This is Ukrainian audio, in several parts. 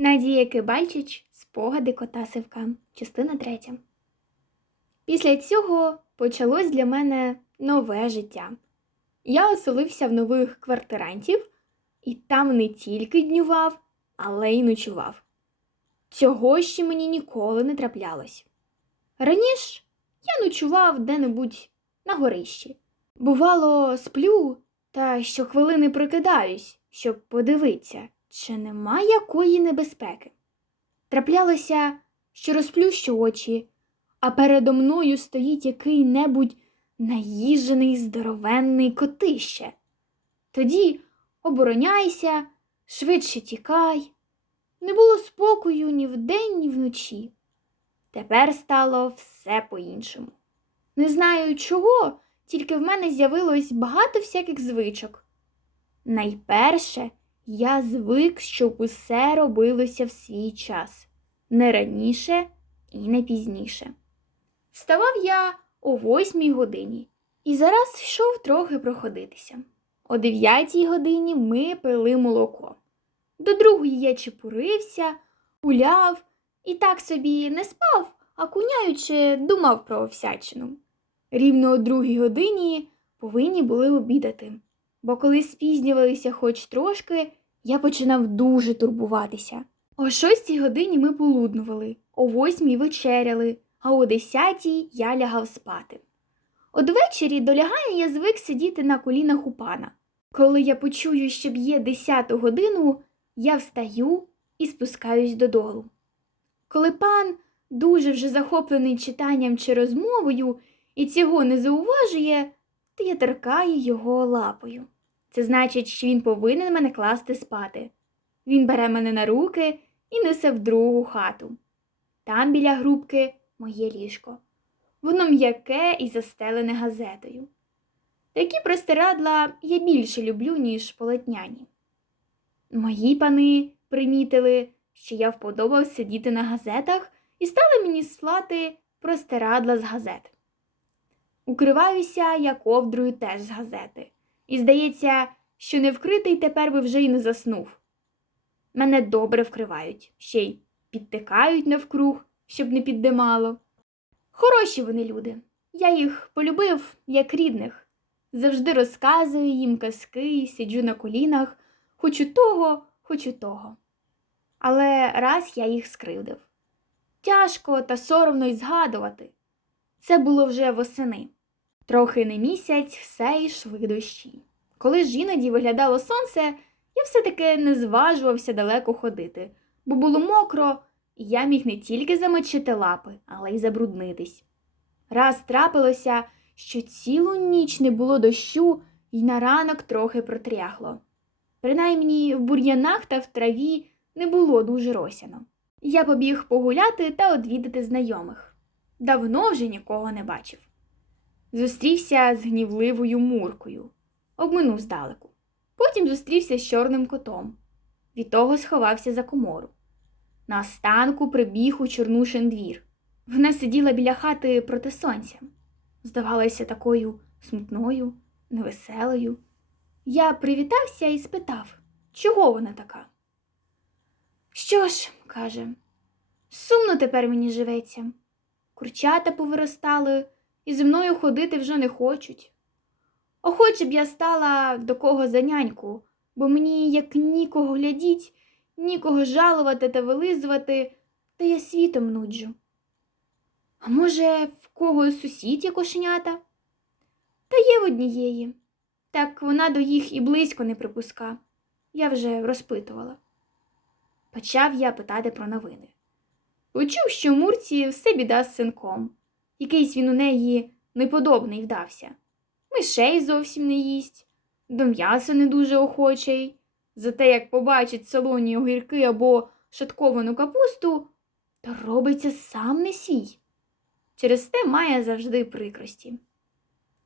Надія Кибальчич Спогади кота Сивка. Частина третя. Після цього почалось для мене нове життя. Я оселився в нових квартирантів і там не тільки днював, але й ночував. Цього ще мені ніколи не траплялось. Раніше я ночував де-небудь на горищі. Бувало, сплю та щохвилини прикидаюсь, щоб подивитися, чи нема якої небезпеки. Траплялося, що розплющу очі, а передо мною стоїть який-небудь наїжений здоровенний котище. Тоді обороняйся, швидше тікай. Не було спокою ні вдень, ні вночі. Тепер стало все по-іншому. Не знаю чого, тільки в мене з'явилось багато всяких звичок. Найперше, я звик, щоб усе робилося в свій час, не раніше і не пізніше. Вставав я о восьмій годині і зараз йшов трохи проходитися. О дев'ятій годині ми пили молоко. До другої я чепурився, гуляв і так собі не спав, а куняючи думав про всячину. Рівно о другій годині повинні були обідати, бо коли спізнювалися хоч трошки, я починав дуже турбуватися. О шостій годині ми полуднували, о восьмій вечеряли, а о десятій я лягав спати. От ввечері до лягання я звик сидіти на колінах у пана. Коли я почую, що б'є десяту годину, я встаю і спускаюсь додолу. Коли пан дуже вже захоплений читанням чи розмовою і цього не зауважує, то я торкаю його лапою. Це значить, що він повинен мене класти спати. Він бере мене на руки і несе в другу хату. Там біля грубки моє ліжко. Воно м'яке і застелене газетою. Такі простирадла я більше люблю, ніж полотняні. Мої пани примітили, що я вподобав сидіти на газетах і стали мені слати простирадла з газет. Укриваюся я ковдрою теж з газети, і здається, що не вкритий тепер би вже й не заснув. Мене добре вкривають, ще й підтикають навкруг, щоб не піддимало. Хороші вони люди. Я їх полюбив як рідних. Завжди розказую їм казки, сиджу на колінах, хочу того, хочу того. Але раз я їх скривдив. Тяжко та соромно й згадувати. Це було вже восени. Трохи не місяць все йшли дощі. Коли ж іноді виглядало сонце, я все-таки не зважувався далеко ходити, бо було мокро, і я міг не тільки замочити лапи, але й забруднитись. Раз трапилося, що цілу ніч не було дощу і на ранок трохи протряхло. Принаймні в бур'янах та в траві не було дуже росяно. Я побіг погуляти та одвідати знайомих. Давно вже нікого не бачив. Зустрівся з гнівливою муркою, обминув здалеку. Потім зустрівся з чорним котом. Від того сховався за комору. На останку прибіг у Чорнушин двір. Вона сиділа біля хати проти сонця. Здавалася такою смутною, невеселою. Я привітався і спитав, чого вона така. Що ж, каже, сумно тепер мені живеться. Курчата повиростали і зі мною ходити вже не хочуть. Охоче б я стала до кого за няньку, бо мені як нікого глядіть, нікого жалувати та вилизувати, та я світом нуджу. А може, в кого сусід є кошенята? Та є в однієї. Так вона до їх і близько не припуска. Я вже розпитувала. Почав я питати про новини. Почув, що Мурці все біда з синком. Якийсь він у неї неподобний вдався. Мишей зовсім не їсть, до м'яса не дуже охочий. Зате як побачить солоні огірки або шатковану капусту, то робиться сам не свій. Через те має завжди прикрості.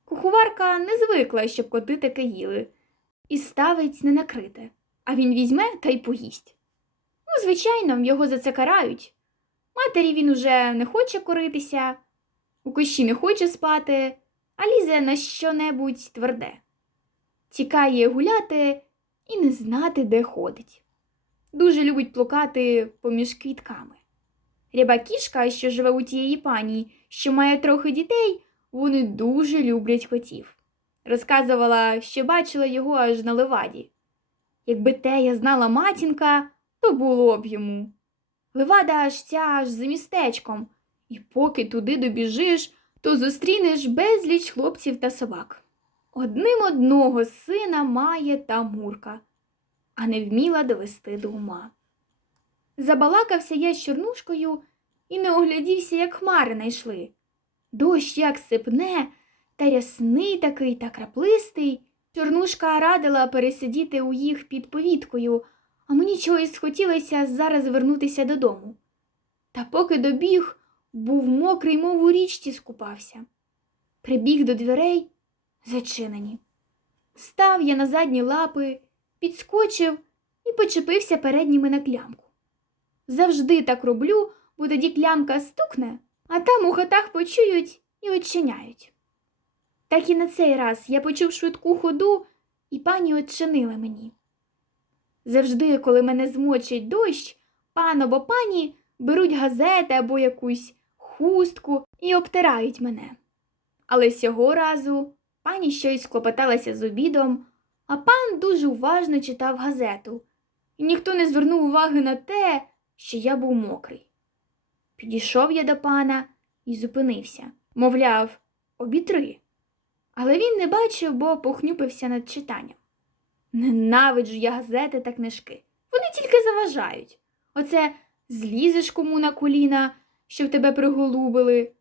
Куховарка не звикла, щоб коти таке їли, і ставить не накрите, а він візьме та й поїсть. Ну, звичайно, його за це карають. Матері він уже не хоче коритися, у кущі не хоче спати, а лізе на що-небудь тверде. Тікає гуляти і не знати, де ходить. дуже любить плукати поміж квітками. Ряба кішка, що живе у тієї пані, що має трохи дітей, вони дуже люблять котів. Розказувала, що бачила його аж на леваді. Якби те я знала матінка, то було б йому. Левада аж ця аж за містечком, і поки туди добіжиш, то зустрінеш безліч хлопців та собак. Одним одного сина має та мурка, а не вміла довести до ума. Забалакався я з чорнушкою і не оглядівся, як хмари найшли. Дощ як сипне, та рясний такий та краплистий. Чорнушка радила пересидіти у їх під повіткою, а мені чогось схотілося зараз вернутися додому. Та поки добіг, був мокрий, мов у річці скупався. Прибіг до дверей зачинені. Став я на задні лапи, підскочив і почепився передніми на клямку. Завжди так роблю, бо тоді клямка стукне, а там у хатах почують і очиняють. Так і на цей раз я почув швидку ходу, і пані очинила мені. Завжди, коли мене змочить дощ, пан або пані беруть газети або якусь хустку і обтирають мене. Але цього разу пані щось клопоталася з обідом, а пан дуже уважно читав газету, і ніхто не звернув уваги на те, що я був мокрий. Підійшов я до пана і зупинився, мовляв, обітри. Але він не бачив, бо похнюпився над читанням. Ненавиджу я газети та книжки. Вони тільки заважають. Оце злізеш кому на коліна, щоб тебе приголубили,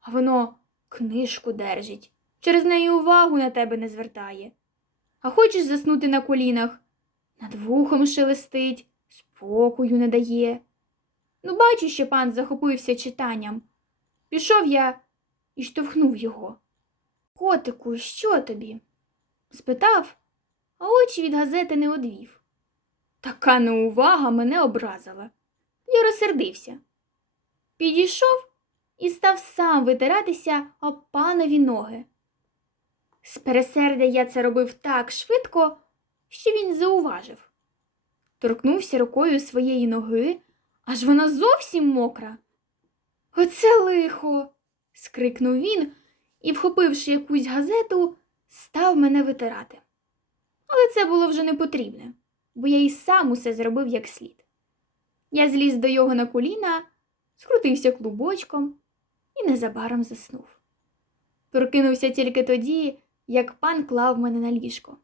а воно книжку держить, через неї увагу на тебе не звертає. А хочеш заснути на колінах, над вухом шелестить, спокою не дає. Ну, бачу, що пан захопився читанням. Пішов я і штовхнув його. Котику, що тобі? спитав, а очі від газети не одвів. Така неувага мене образила. Я розсердився. Підійшов і став сам витиратися об панові ноги. З пересердя я це робив так швидко, що він зауважив. Торкнувся рукою своєї ноги, аж вона зовсім мокра. Оце лихо. скрикнув він і, вхопивши якусь газету, став мене витирати. Але це було вже не потрібне, бо я і сам усе зробив як слід. Я зліз до його на коліна, скрутився клубочком і незабаром заснув. Прокинувся тільки тоді, як пан клав мене на ліжко.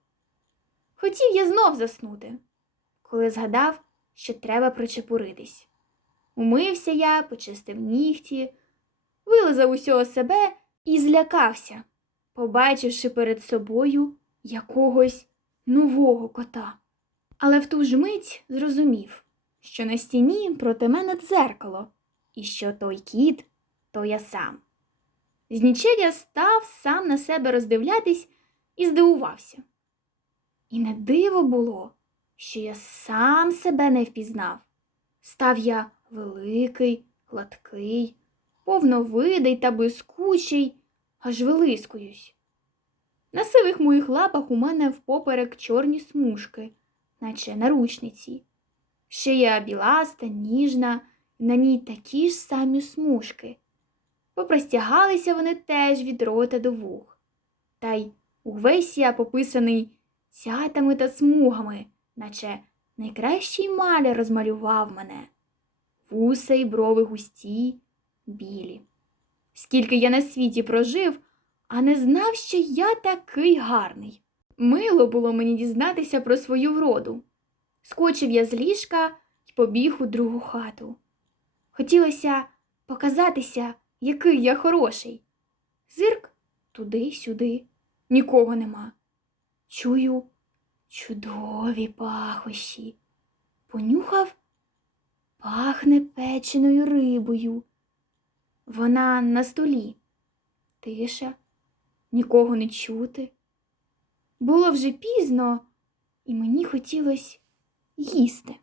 Хотів я знов заснути, коли згадав, що треба причепуритись. Умився я, почистив нігті, вилазав усього себе і злякався, побачивши перед собою якогось нового кота. Але в ту ж мить зрозумів, що на стіні проти мене дзеркало, і що той кіт то я сам. Знічев'я став сам на себе роздивлятись і здивувався. І не диво було, що я сам себе не впізнав. Став я великий, гладкий, повновидий та блискучий, аж вилискуюсь. На сивих моїх лапах у мене впоперек чорні смужки, наче наручниці. Шия біласта, ніжна, на ній такі ж самі смужки. Попростягалися вони теж від рота до вух. Та й увесь я пописаний цятами та смугами, наче найкращий маляр розмалював мене. Вуса й брови густі, білі. Скільки я на світі прожив, а не знав, що я такий гарний. Мило було мені дізнатися про свою вроду. Скочив я з ліжка і побіг у другу хату. Хотілося показатися, який я хороший. Зирк туди-сюди, нікого нема. Чую чудові пахощі. Понюхав, пахне печеною рибою. Вона на столі. Тиша, нікого не чути. Було вже пізно, і мені хотілося їсти.